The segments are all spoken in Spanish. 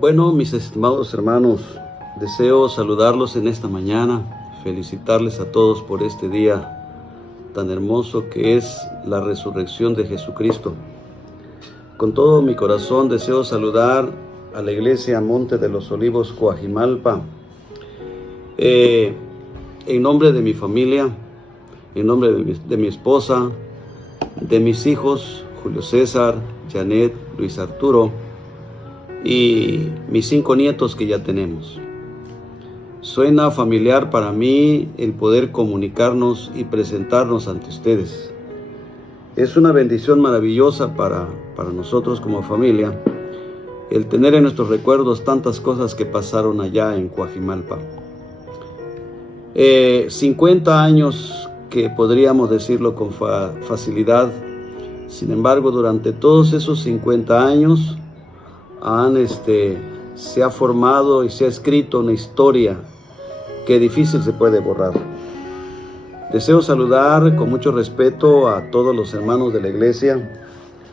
Bueno, mis estimados hermanos, deseo saludarlos en esta mañana, felicitarles a todos por este día tan hermoso que es la resurrección de Jesucristo. Con todo mi corazón deseo saludar a la iglesia Monte de los Olivos, Coajimalpa, en nombre de mi familia, en nombre de mi esposa, de mis hijos, Julio César, Janet, Luis Arturo, y mis 5 nietos que ya tenemos. Suena familiar para mí el poder comunicarnos y presentarnos ante ustedes. Es una bendición maravillosa para nosotros como familia el tener en nuestros recuerdos tantas cosas que pasaron allá en Coajimalpa. 50 años que podríamos decirlo con facilidad. Sin embargo, durante todos esos 50 años se ha formado y se ha escrito una historia que difícil se puede borrar. Deseo saludar con mucho respeto a todos los hermanos de la iglesia,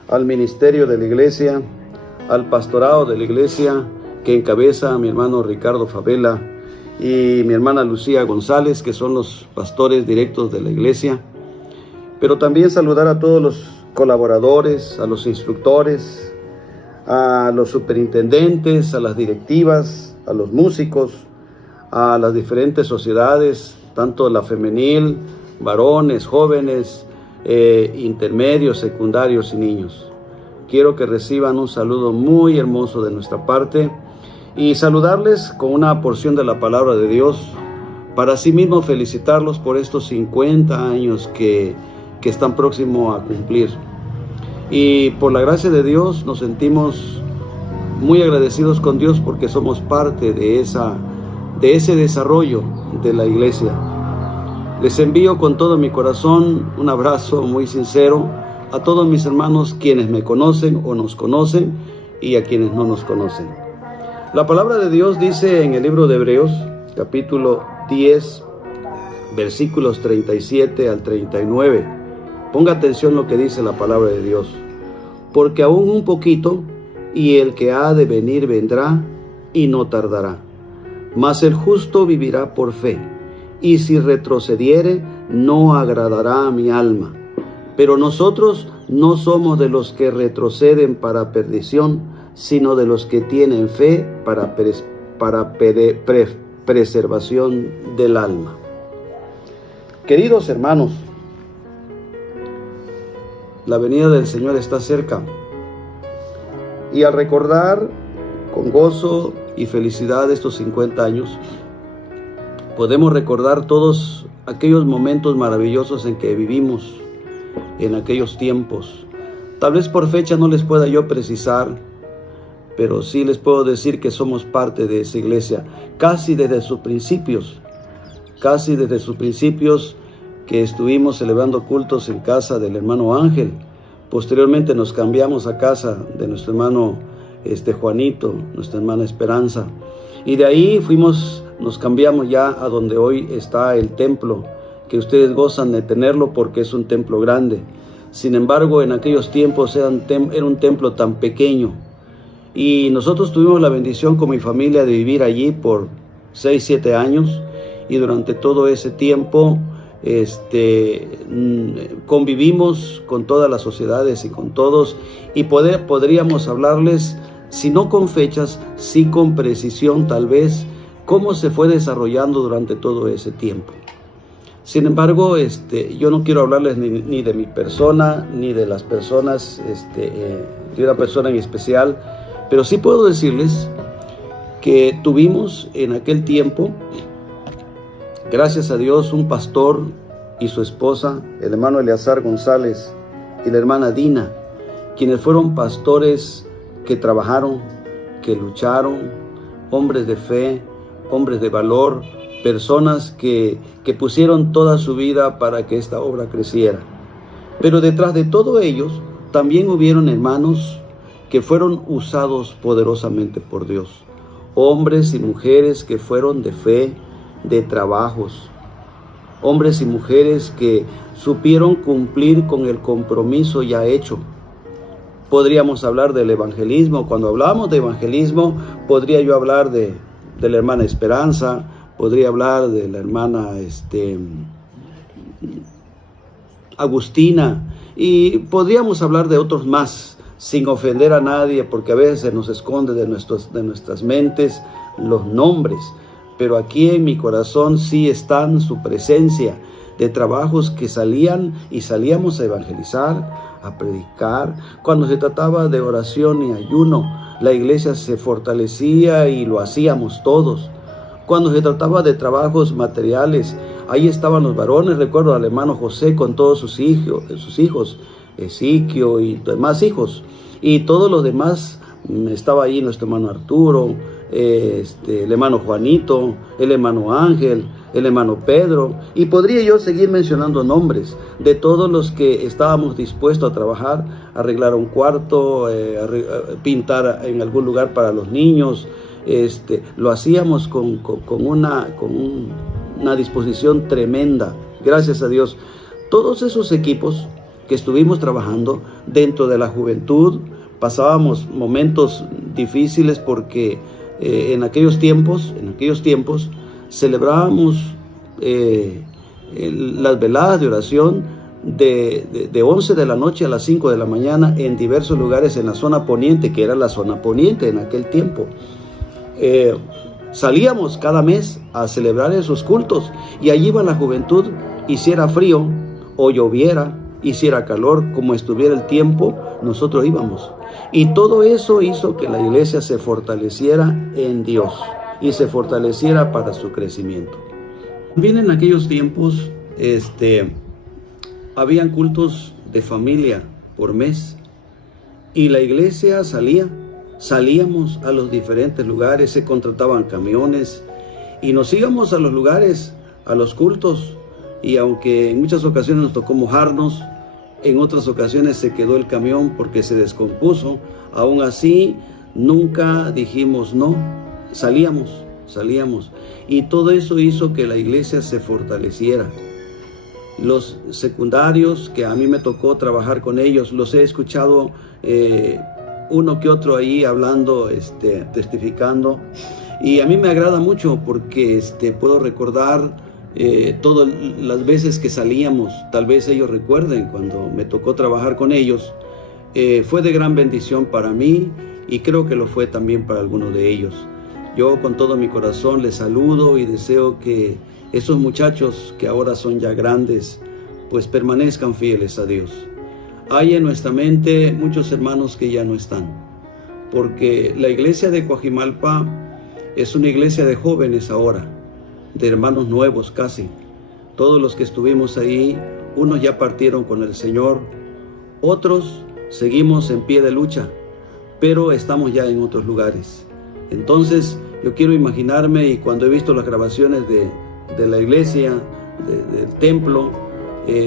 al ministerio de la iglesia, al pastorado de la iglesia que encabeza a mi hermano Ricardo Favela y mi hermana Lucía González, que son los pastores directos de la iglesia. Pero también saludar a todos los colaboradores, a los instructores, a los superintendentes, a las directivas, a los músicos, a las diferentes sociedades, tanto la femenil, varones, jóvenes, intermedios, secundarios y niños. Quiero que reciban un saludo muy hermoso de nuestra parte y saludarles con una porción de la palabra de Dios, para asimismo felicitarlos por estos 50 años que están próximos a cumplir. Y por la gracia de Dios nos sentimos muy agradecidos con Dios porque somos parte de ese desarrollo de la iglesia. Les envío con todo mi corazón un abrazo muy sincero a todos mis hermanos quienes me conocen o nos conocen y a quienes no nos conocen. La palabra de Dios dice en el libro de Hebreos, capítulo 10, versículos 37 al 39. Ponga atención lo que dice la palabra de Dios. Porque aún un poquito, y el que ha de venir vendrá, y no tardará. Mas el justo vivirá por fe, y si retrocediere, no agradará a mi alma. Pero nosotros no somos de los que retroceden para perdición, sino de los que tienen fe para preservación del alma. Queridos hermanos, la venida del Señor está cerca. Y al recordar con gozo y felicidad estos 50 años, podemos recordar todos aquellos momentos maravillosos en que vivimos en aquellos tiempos. Tal vez por fecha no les pueda yo precisar, pero sí les puedo decir que somos parte de esa iglesia, casi desde sus principios, que estuvimos celebrando cultos en casa del hermano Ángel. Posteriormente nos cambiamos a casa de nuestro hermano Juanito, nuestra hermana Esperanza, y de ahí nos cambiamos ya a donde hoy está el templo, que ustedes gozan de tenerlo porque es un templo grande. Sin embargo, en aquellos tiempos era un templo tan pequeño, y nosotros tuvimos la bendición con mi familia de vivir allí por 6-7 años, y durante todo ese tiempo convivimos con todas las sociedades y con todos, y podríamos hablarles, si no con fechas, sí con precisión tal vez, cómo se fue desarrollando durante todo ese tiempo. Sin embargo, yo no quiero hablarles ni de mi persona, ni de las personas, de una persona en especial, pero sí puedo decirles que tuvimos en aquel tiempo, gracias a Dios, un pastor y su esposa, el hermano Eleazar González y la hermana Dina, quienes fueron pastores que trabajaron, que lucharon, hombres de fe, hombres de valor, personas que pusieron toda su vida para que esta obra creciera. Pero detrás de todos ellos también hubieron hermanos que fueron usados poderosamente por Dios, hombres y mujeres que fueron de fe, de trabajos, hombres y mujeres que supieron cumplir con el compromiso ya hecho. Podríamos hablar del evangelismo. Cuando hablamos de evangelismo, podría yo hablar de la hermana Esperanza, podría hablar de la hermana Agustina, y podríamos hablar de otros más, sin ofender a nadie, porque a veces se nos esconde de nuestras mentes los nombres, pero aquí en mi corazón sí están su presencia, de trabajos que salían y salíamos a evangelizar, a predicar. Cuando se trataba de oración y ayuno, la iglesia se fortalecía y lo hacíamos todos. Cuando se trataba de trabajos materiales, ahí estaban los varones. Recuerdo al hermano José con todos sus hijos, Ezequiel y demás hijos, y todos los demás. Estaba ahí nuestro hermano Arturo, el hermano Juanito, el hermano Ángel, el hermano Pedro, y podría yo seguir mencionando nombres de todos los que estábamos dispuestos a trabajar, arreglar un cuarto, pintar en algún lugar para los niños. Lo hacíamos con una disposición tremenda, gracias a Dios. Todos esos equipos que estuvimos trabajando dentro de la juventud, pasábamos momentos difíciles porque en aquellos tiempos celebrábamos las veladas de oración de 11 de la noche a las 5 de la mañana en diversos lugares en la zona poniente, que era la zona poniente en aquel tiempo. Salíamos cada mes a celebrar esos cultos y allí iba la juventud, hiciera frío o lloviera, hiciera calor, como estuviera el tiempo, nosotros íbamos. Y todo eso hizo que la iglesia se fortaleciera en Dios y se fortaleciera para su crecimiento. También en aquellos tiempos habían cultos de familia por mes y la iglesia salíamos a los diferentes lugares, se contrataban camiones y nos íbamos a los lugares, a los cultos, y aunque en muchas ocasiones nos tocó mojarnos, en otras ocasiones se quedó el camión porque se descompuso, aún así nunca dijimos no, salíamos, y todo eso hizo que la iglesia se fortaleciera. Los secundarios, que a mí me tocó trabajar con ellos, los he escuchado uno que otro ahí hablando, testificando, y a mí me agrada mucho porque puedo recordar todas las veces que salíamos. Tal vez ellos recuerden cuando me tocó trabajar con ellos. Fue de gran bendición para mí y creo que lo fue también para algunos de ellos. Yo con todo mi corazón les saludo y deseo que esos muchachos que ahora son ya grandes pues permanezcan fieles a Dios. Hay en nuestra mente muchos hermanos que ya no están, porque la iglesia de Coajimalpa es una iglesia de jóvenes ahora, de hermanos nuevos casi. Todos los que estuvimos ahí, unos ya partieron con el Señor, otros seguimos en pie de lucha, pero estamos ya en otros lugares. Entonces yo quiero imaginarme, y cuando he visto las grabaciones de la iglesia, del templo,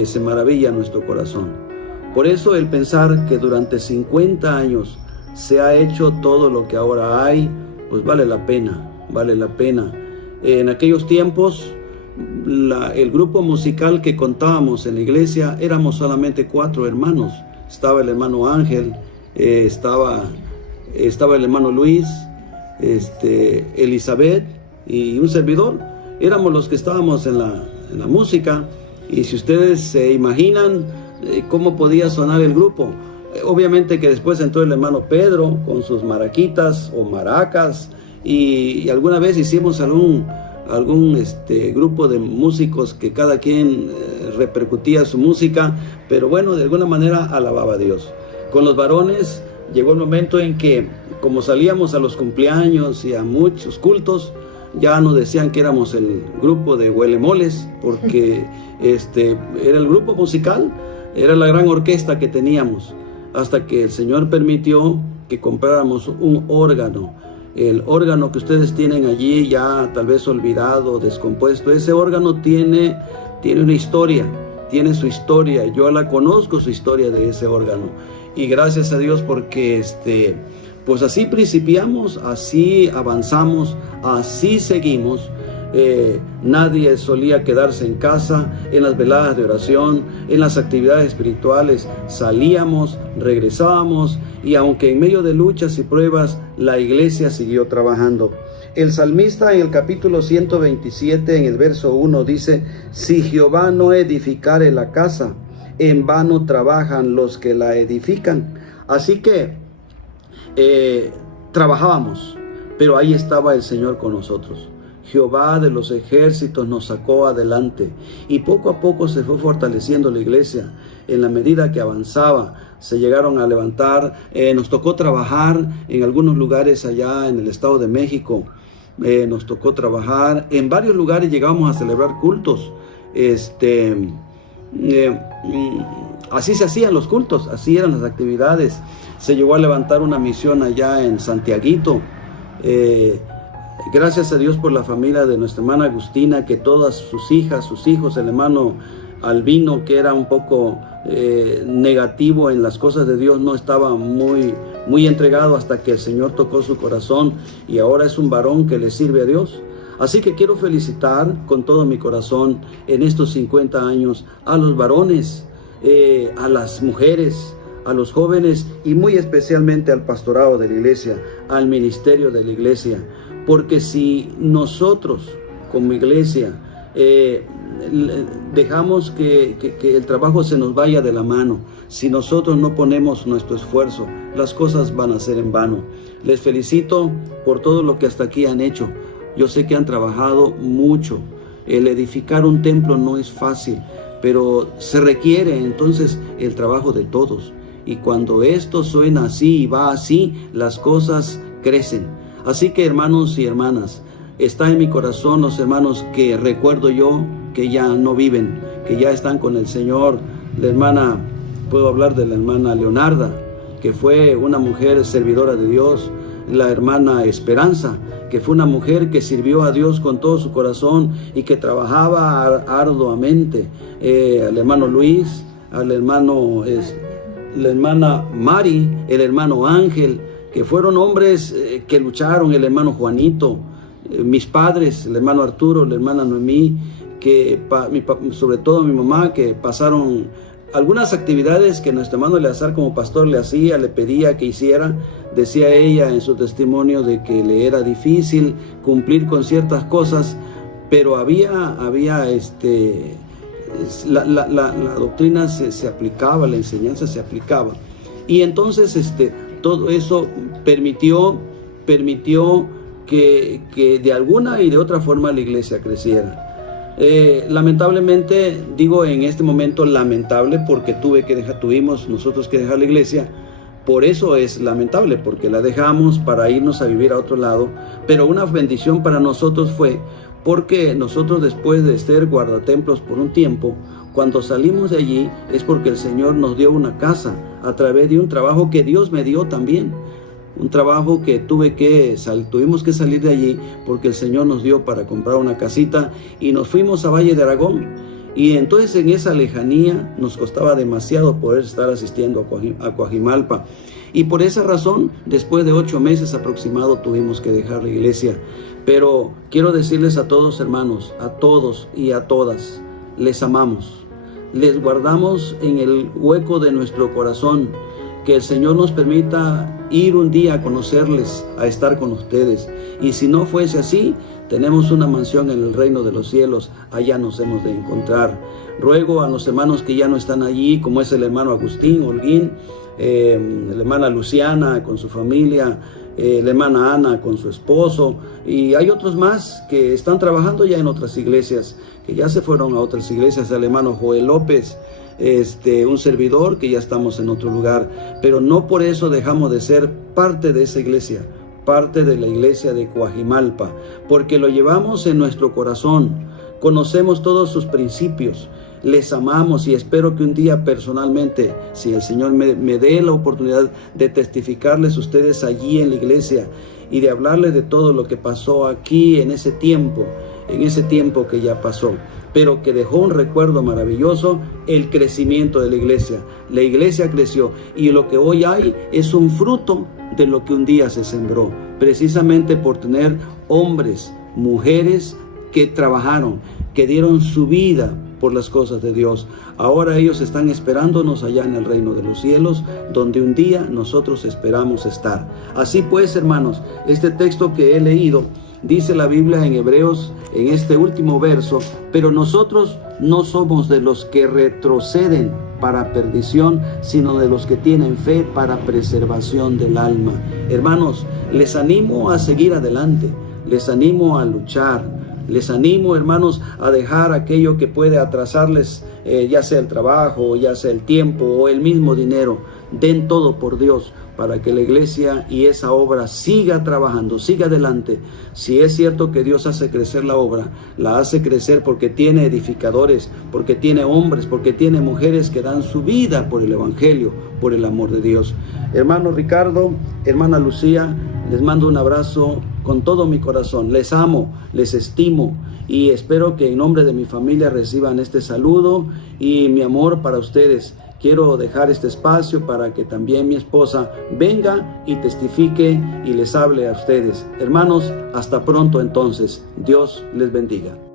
se maravilla nuestro corazón. Por eso el pensar que durante 50 años se ha hecho todo lo que ahora hay, pues vale la pena. En aquellos tiempos, el grupo musical que contábamos en la iglesia, éramos solamente 4 hermanos. Estaba el hermano Ángel, estaba el hermano Luis, Elizabeth y un servidor. Éramos los que estábamos en la música, y si ustedes se imaginan cómo podía sonar el grupo, obviamente que después entró el hermano Pedro con sus maraquitas o maracas, y alguna vez hicimos algún grupo de músicos que cada quien repercutía su música, pero bueno, de alguna manera alababa a Dios. Con los varones llegó el momento en que, como salíamos a los cumpleaños y a muchos cultos, ya nos decían que éramos el grupo de huelemoles, porque era el grupo musical, era la gran orquesta que teníamos, hasta que el Señor permitió que compráramos un órgano. El órgano que ustedes tienen allí, ya tal vez olvidado, descompuesto, ese órgano tiene una historia, tiene su historia. Yo la conozco, su historia de ese órgano, y gracias a Dios porque pues así principiamos, así avanzamos, así seguimos. Nadie solía quedarse en casa. En las veladas de oración, en las actividades espirituales, salíamos, regresábamos, y aunque en medio de luchas y pruebas, la iglesia siguió trabajando. El salmista en el capítulo 127, en el verso 1, dice: si Jehová no edificare la casa, en vano trabajan los que la edifican. Así que trabajábamos, pero ahí estaba el Señor con nosotros. Jehová de los ejércitos nos sacó adelante, y poco a poco se fue fortaleciendo la iglesia. En la medida que avanzaba, se llegaron a levantar. Nos tocó trabajar en algunos lugares allá en el Estado de México. Nos tocó trabajar en varios lugares. Llegamos a celebrar cultos. Así se hacían los cultos, así eran las actividades. Se llegó a levantar una misión allá en Santiaguito. Gracias a Dios por la familia de nuestra hermana Agustina, que todas sus hijas, sus hijos, el hermano Albino, que era un poco negativo en las cosas de Dios, no estaba muy entregado, hasta que el Señor tocó su corazón, y ahora es un varón que le sirve a Dios. Así que quiero felicitar con todo mi corazón en estos 50 años a los varones, a las mujeres, a los jóvenes, y muy especialmente al pastorado de la iglesia, al ministerio de la iglesia. Porque si nosotros como iglesia dejamos que el trabajo se nos vaya de la mano, si nosotros no ponemos nuestro esfuerzo, las cosas van a ser en vano. Les felicito por todo lo que hasta aquí han hecho. Yo sé que han trabajado mucho. El edificar un templo no es fácil, pero se requiere entonces el trabajo de todos. Y cuando esto suena así y va así, las cosas crecen. Así que, hermanos y hermanas, está en mi corazón los hermanos que recuerdo yo que ya no viven, que ya están con el Señor. La hermana, puedo hablar de la hermana Leonarda, que fue una mujer servidora de Dios. La hermana Esperanza, que fue una mujer que sirvió a Dios con todo su corazón y que trabajaba arduamente. Al hermano Luis, al hermano, la hermana Mari, el hermano Ángel, que fueron hombres que lucharon, el hermano Juanito, mis padres, el hermano Arturo, la hermana Noemí, que sobre todo mi mamá, que pasaron algunas actividades que nuestro hermano Eleazar como pastor le hacía, le pedía que hiciera. Decía ella en su testimonio de que le era difícil cumplir con ciertas cosas, pero había la doctrina se aplicaba, la enseñanza se aplicaba. Y entonces todo eso permitió que de alguna y de otra forma la iglesia creciera. Lamentablemente, digo en este momento lamentable, porque tuvimos nosotros que dejar la iglesia. Por eso es lamentable, porque la dejamos para irnos a vivir a otro lado. Pero una bendición para nosotros fue porque nosotros, después de ser guardatemplos por un tiempo, cuando salimos de allí es porque el Señor nos dio una casa a través de un trabajo que Dios me dio también. Un trabajo que tuvimos que salir de allí porque el Señor nos dio para comprar una casita, y nos fuimos a Valle de Aragón. Y entonces en esa lejanía nos costaba demasiado poder estar asistiendo a Coajimalpa. Y por esa razón, después de 8 meses aproximado, tuvimos que dejar la iglesia. Pero quiero decirles a todos, hermanos, a todos y a todas, les amamos. Les guardamos en el hueco de nuestro corazón. Que el Señor nos permita ir un día a conocerles, a estar con ustedes. Y si no fuese así, tenemos una mansión en el reino de los cielos, allá nos hemos de encontrar. Ruego a los hermanos que ya no están allí, como es el hermano Agustín Holguín, la hermana Luciana con su familia, la hermana Ana con su esposo, y hay otros más que están trabajando ya en otras iglesias, que ya se fueron a otras iglesias, el hermano Joel López, un servidor, que ya estamos en otro lugar, pero no por eso dejamos de ser parte de esa iglesia, parte de la iglesia de Coajimalpa, porque lo llevamos en nuestro corazón, conocemos todos sus principios, les amamos, y espero que un día personalmente, si el Señor me dé la oportunidad de testificarles a ustedes allí en la iglesia y de hablarles de todo lo que pasó aquí en ese tiempo que ya pasó, pero que dejó un recuerdo maravilloso, el crecimiento de la iglesia. La iglesia creció, y lo que hoy hay es un fruto de lo que un día se sembró, precisamente por tener hombres, mujeres que trabajaron, que dieron su vida por las cosas de Dios. Ahora ellos están esperándonos allá en el reino de los cielos, donde un día nosotros esperamos estar. Así pues, hermanos, este texto que he leído, dice la Biblia en Hebreos, en este último verso, pero nosotros no somos de los que retroceden para perdición, sino de los que tienen fe para preservación del alma. Hermanos, les animo a seguir adelante, les animo a luchar, les animo, hermanos, a dejar aquello que puede atrasarles, ya sea el trabajo, ya sea el tiempo o el mismo dinero. Den todo por Dios para que la iglesia y esa obra siga trabajando, siga adelante. Si es cierto que Dios hace crecer la obra, la hace crecer porque tiene edificadores, porque tiene hombres, porque tiene mujeres que dan su vida por el evangelio, por el amor de Dios. Hermano Ricardo, hermana Lucía, les mando un abrazo con todo mi corazón. Les amo, les estimo y espero que en nombre de mi familia reciban este saludo y mi amor para ustedes. Quiero dejar este espacio para que también mi esposa venga y testifique y les hable a ustedes. Hermanos, hasta pronto entonces. Dios les bendiga.